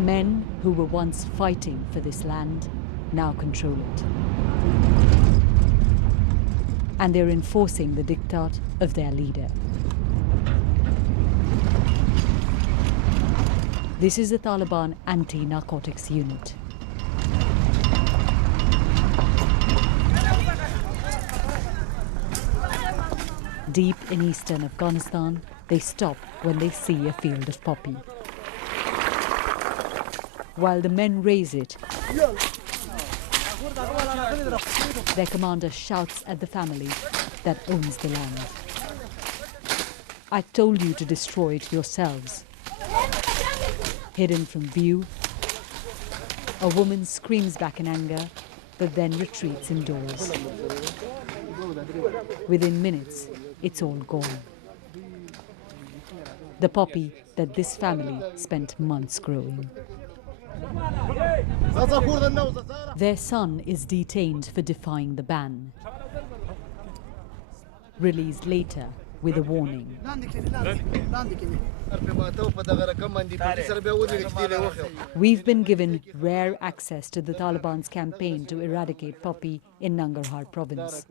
Men who were once fighting for this land now control it. And they're enforcing the diktat of their leader. This is the Taliban anti-narcotics unit. Deep in eastern Afghanistan, they stop when they see a field of poppy. While the men raise it, their commander shouts at the family that owns the land. "I told you to destroy it yourselves." Hidden from view, a woman screams back in anger, but then retreats indoors. Within minutes, it's all gone. The poppy that this family spent months growing. Their son is detained for defying the ban. Released later with a warning. We've been given rare access to the Taliban's campaign to eradicate poppy in Nangarhar province.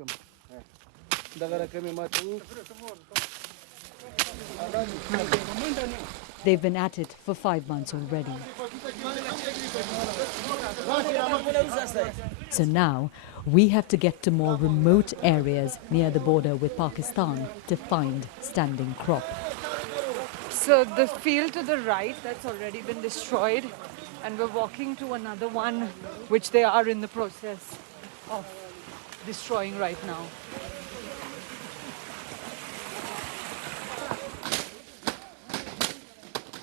They've been at it for 5 months already. So now we have to get to more remote areas near the border with Pakistan to find standing crop. So the field to the right, that's already been destroyed, and we're walking to another one which they are in the process of destroying right now.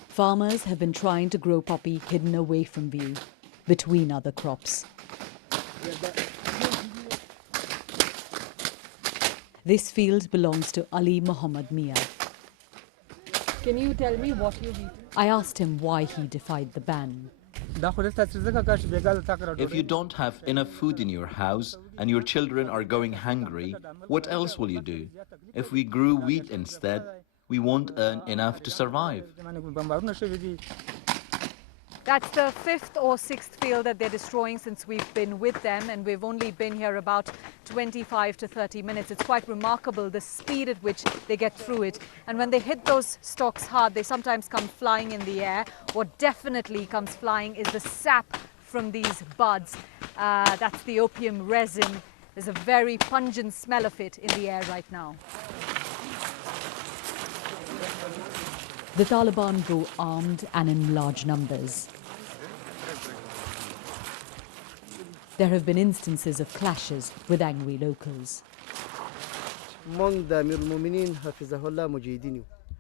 Farmers have been trying to grow poppy hidden away from view, between other crops. This field belongs to Ali Muhammad Mia. Can you tell me what you've eaten? I asked him why he defied the ban. If you don't have enough food in your house and your children are going hungry, what else will you do? If we grew wheat instead, we won't earn enough to survive. That's the 5th or 6th field that they're destroying since we've been with them, and we've only been here about 25 to 30 minutes. It's quite remarkable the speed at which they get through it. And when they hit those stalks hard, they sometimes come flying in the air. What definitely comes flying is the sap from these buds. That's the opium resin. There's a very pungent smell of it in the air right now. The Taliban go armed and in large numbers. There have been instances of clashes with angry locals.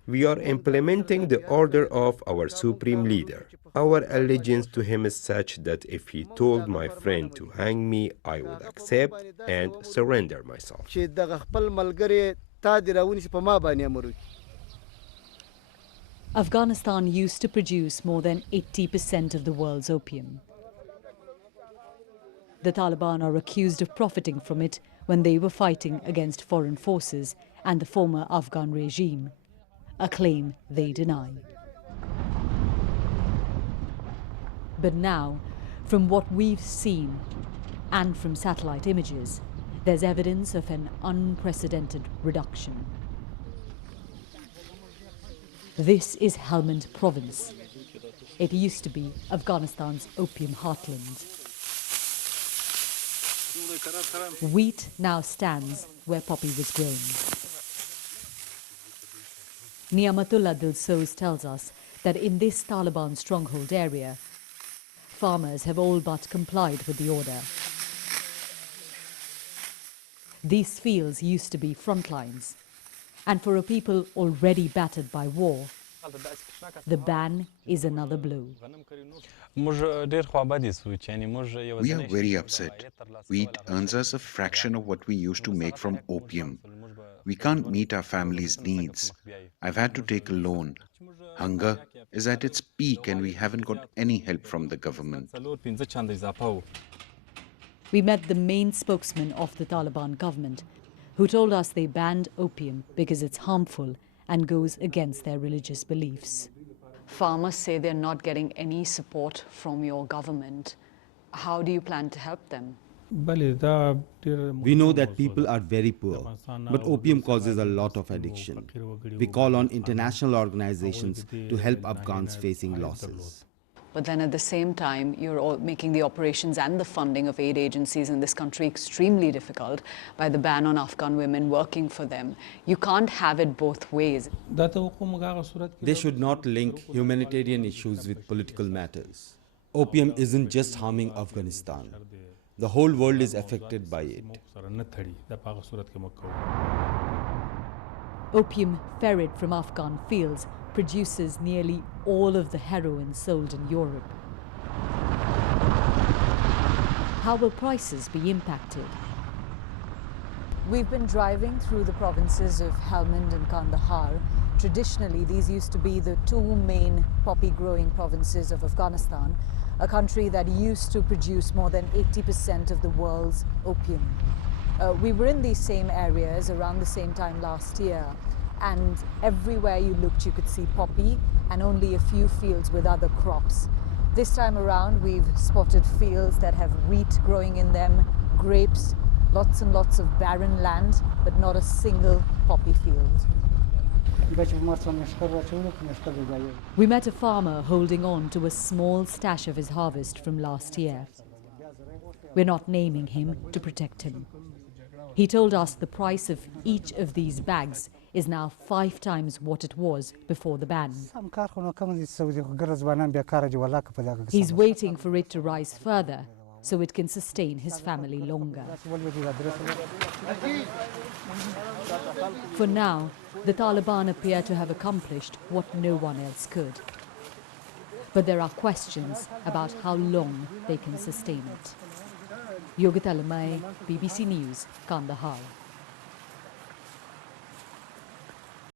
We are implementing the order of our supreme leader. Our allegiance to him is such that if he told my friend to hang me, I would accept and surrender myself. Afghanistan used to produce more than 80% of the world's opium. The Taliban are accused of profiting from it when they were fighting against foreign forces and the former Afghan regime, a claim they deny. But now, from what we've seen and from satellite images, there's evidence of an unprecedented reduction. This is Helmand province. It used to be Afghanistan's opium heartland. Wheat now stands where poppy was grown. Niamatullah Dilsoz tells us that in this Taliban stronghold area, farmers have all but complied with the order. These fields used to be front lines, and for a people already battered by war, the ban is another blow. We are very upset. Wheat earns us a fraction of what we used to make from opium. We can't meet our family's needs. I've had to take a loan. Hunger is at its peak and we haven't got any help from the government. We met the main spokesman of the Taliban government, who told us they banned opium because it's harmful and goes against their religious beliefs. Farmers say they're not getting any support from your government. How do you plan to help them? We know that people are very poor, but opium causes a lot of addiction. We call on international organizations to help Afghans facing losses. But then at the same time, you're all making the operations and the funding of aid agencies in this country extremely difficult by the ban on Afghan women working for them. You can't have it both ways. They should not link humanitarian issues with political matters. Opium isn't just harming Afghanistan. The whole world is affected by it. Opium ferried from Afghan fields produces nearly all of the heroin sold in Europe. How will prices be impacted? We've been driving through the provinces of Helmand and Kandahar. Traditionally, these used to be the two main poppy-growing provinces of Afghanistan, a country that used to produce more than 80% of the world's opium. We were in these same areas around the same time last year, and everywhere you looked you could see poppy and only a few fields with other crops. This time around we've spotted fields that have wheat growing in them, grapes, lots and lots of barren land, but not a single poppy field. We met a farmer holding on to a small stash of his harvest from last year. We're not naming him to protect him. He told us the price of each of these bags is now 5 times what it was before the ban. He's waiting for it to rise further so it can sustain his family longer. For now, the Taliban appear to have accomplished what no one else could. But there are questions about how long they can sustain it. Yogitalamae, BBC News, Kandahar.